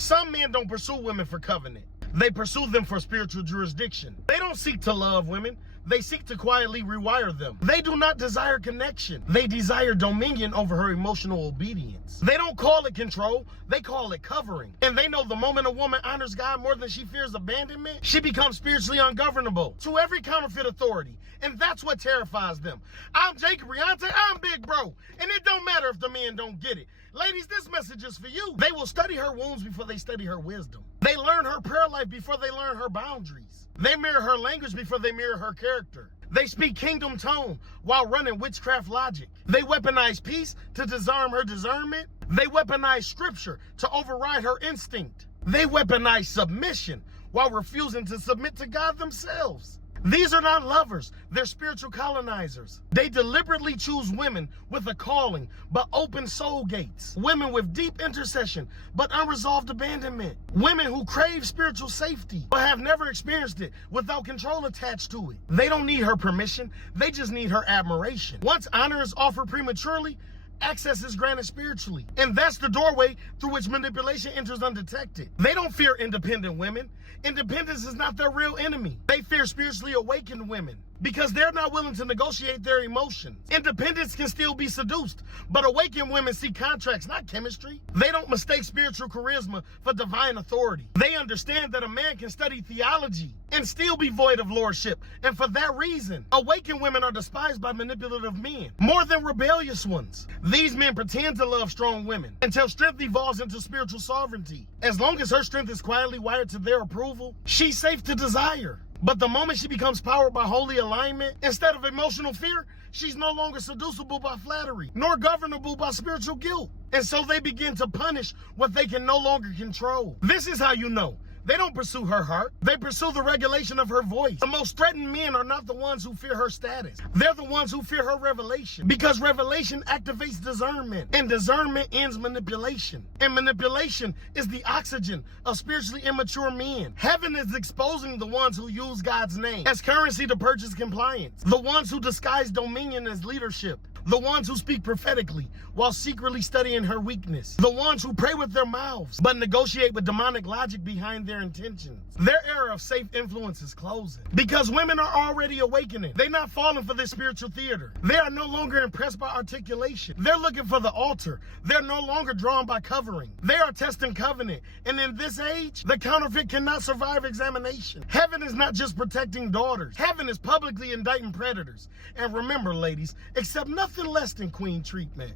Some men don't pursue women for covenant. They pursue them for spiritual jurisdiction. They don't seek to love women. They seek to quietly rewire them. They do not desire connection. They desire dominion over her emotional obedience. They don't call it control. They call it covering. And they know the moment a woman honors God more than she fears abandonment, she becomes spiritually ungovernable to every counterfeit authority. And that's what terrifies them. I'm Jacob Riante. I'm Big Bro. And it don't matter if the men don't get it. Ladies, this message is for you. They will study her wounds before they study her wisdom. They learn her prayer life before they learn her boundaries. They mirror her language before they mirror her character. They speak kingdom tone while running witchcraft logic. They weaponize peace to disarm her discernment. They weaponize scripture to override her instinct. They weaponize submission while refusing to submit to God themselves. These are not lovers, they're spiritual colonizers. They deliberately choose women with a calling, but open soul gates. Women with deep intercession, but unresolved abandonment. Women who crave spiritual safety, but have never experienced it without control attached to it. They don't need her permission, they just need her admiration. Once honor is offered prematurely, access is granted spiritually. And that's the doorway through which manipulation enters undetected. They don't fear independent women. Independence is not their real enemy. They fear spiritually awakened women because they're not willing to negotiate their emotions. Independence can still be seduced, but awakened women see contracts, not chemistry. They don't mistake spiritual charisma for divine authority. They understand that a man can study theology and still be void of lordship. And for that reason, awakened women are despised by manipulative men more than rebellious ones. These men pretend to love strong women until strength evolves into spiritual sovereignty. As long as her strength is quietly wired to their approval, she's safe to desire. But the moment she becomes powered by holy alignment, instead of emotional fear, she's no longer seducible by flattery, nor governable by spiritual guilt. And so they begin to punish what they can no longer control. This is how you know. They don't pursue her heart. They pursue the regulation of her voice. The most threatened men are not the ones who fear her status. They're the ones who fear her revelation. Because revelation activates discernment. And discernment ends manipulation. And manipulation is the oxygen of spiritually immature men. Heaven is exposing the ones who use God's name as currency to purchase compliance. The ones who disguise dominion as leadership. The ones who speak prophetically while secretly studying her weakness. The ones who pray with their mouths but negotiate with demonic logic behind their intentions. Their era of safe influence is closing because women are already awakening. They're not falling for this spiritual theater. They are no longer impressed by articulation. They're looking for the altar. They're no longer drawn by covering. They are testing covenant. And in this age, the counterfeit cannot survive examination. Heaven is not just protecting daughters. Heaven is publicly indicting predators. And remember, ladies, accept nothing less than queen treatment.